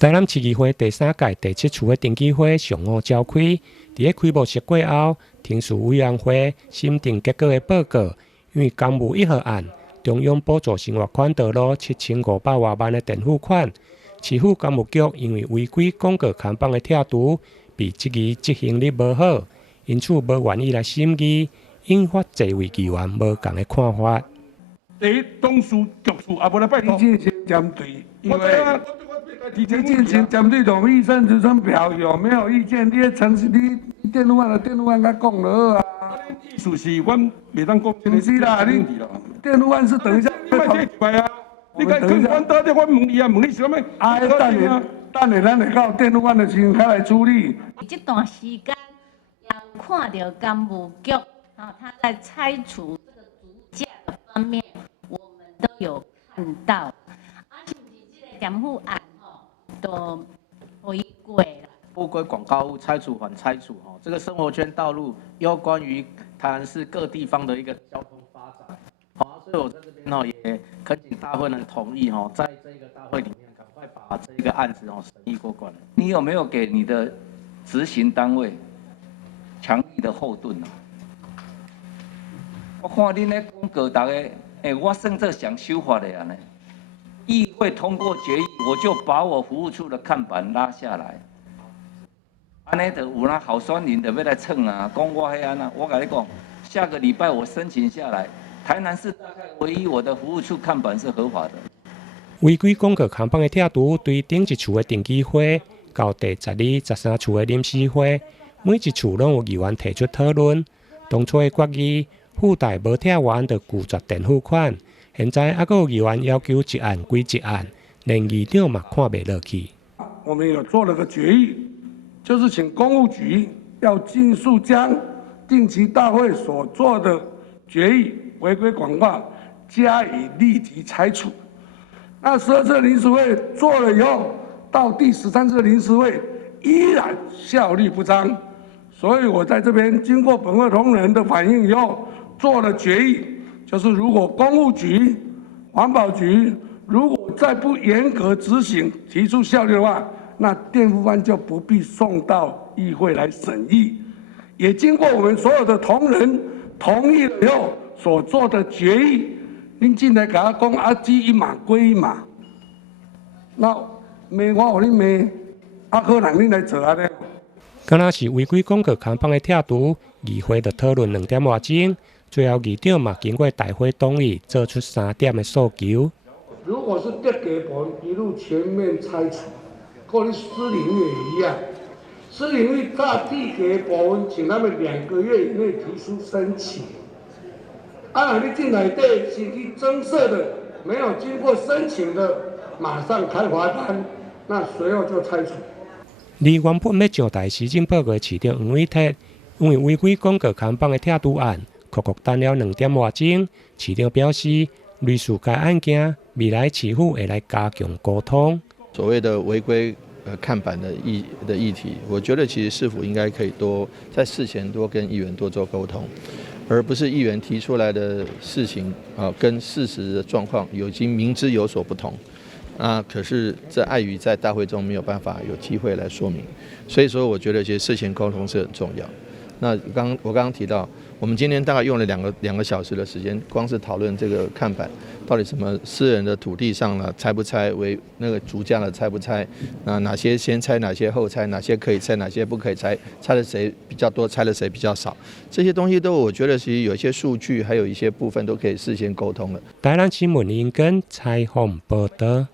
台南市议会第3届第7次的登记会上午召开，在开幕式过后，听取委员会审定结果的报告。因为公务1号案中央补助生活款道路7500多万的垫付款，市府公务局因为违规广告看板的拆除，被质疑执行力无好，因此无愿意来审议，引发多位议员无同的看法。第一，董事局处也无来拜托。进行针对，因为进行针对同意申职称表有没有意见？你城市你电路案甲讲了啊。意思是，阮袂当讲真是啦，你电路案是等一下。你莫这怪啊！你讲阮到底阮问伊啊，问你是啥物？啊，等下咱会到电路案的时候开来处理。这段时间也看到公务局他在拆除这个竹架的方面，我们都有看到。啊，是不是这个检护案都回归了？不归广告物拆除还拆除这个生活圈道路有关于台南市各地方的一个交通发展所以我在这边也恳请大会能同意在这个大会里面赶快把这个案子审议过关。你有没有给你的执行单位强力的后盾我看恁咧讲告大家，我算这想修法的啊呢。议会通过决议，我就把我服务处的看板拉下来。安尼就有那好酸人就要来蹭啊，讲我迄安啊，我跟你讲，下个礼拜我申请下来，台南市大概唯一我的服务处看板是合法的。违规广告看板的拆除，对顶一处的登记会到第12、13处的临时会，每一处拢有议员提出讨论。当初的决议附带无拆完就拒绝垫付款，现在还有议员要求一案归一案，连议长嘛看袂落去。我们有做了个决议。就是请公务局要尽速将定期大会所做的决议违规广告加以立即拆除。那12次临时会做了以后，到第13次临时会依然效力不彰，所以我在这边经过本会同仁的反映以后，做了决议，就是如果公务局、环保局如果再不严格执行、提出效力的话，那垫付案就不必送到议会来审议，也经过我们所有的同仁同意了以后所做的决议，您进来给他讲啊，记一码归一码。那骂我，互你骂，啊，可能恁来做安尼。敢若是违规广告看板的拆除，议会就讨论2点外钟，最后议长嘛经过大会同意，做出3点的诉求。如果是跌给部分一路全面拆除。跟你私领域也一样，私领域大地给部分，请他们2个月以内提出申请。你进来对是去增设的，没有经过申请的，马上开罚单，那随后就拆除。离原本要上台施政报告的市长黄伟哲，因为违规广告看板的拆除案，苦等了2点外钟。市长表示，类似该案件，未来市府会来加强沟通。所谓的违规看板的议题，我觉得其实市府应该可以在事前多跟议员多做沟通，而不是议员提出来的事情跟事实的状况已经明知有所不同可是这碍于在大会中没有办法有机会来说明，所以说我觉得其实事前沟通是很重要。那我刚刚提到，我们今天大概用了两个小时的时间，光是讨论这个看板到底什么私人的土地上了拆不拆，为那个竹架了拆不拆，哪些先拆，哪些后拆，哪些可以拆，哪些不可以拆，拆了谁比较多，拆了谁比较少，这些东西都我觉得其实有一些数据，还有一些部分都可以事先沟通了。台南新闻引根采访报道。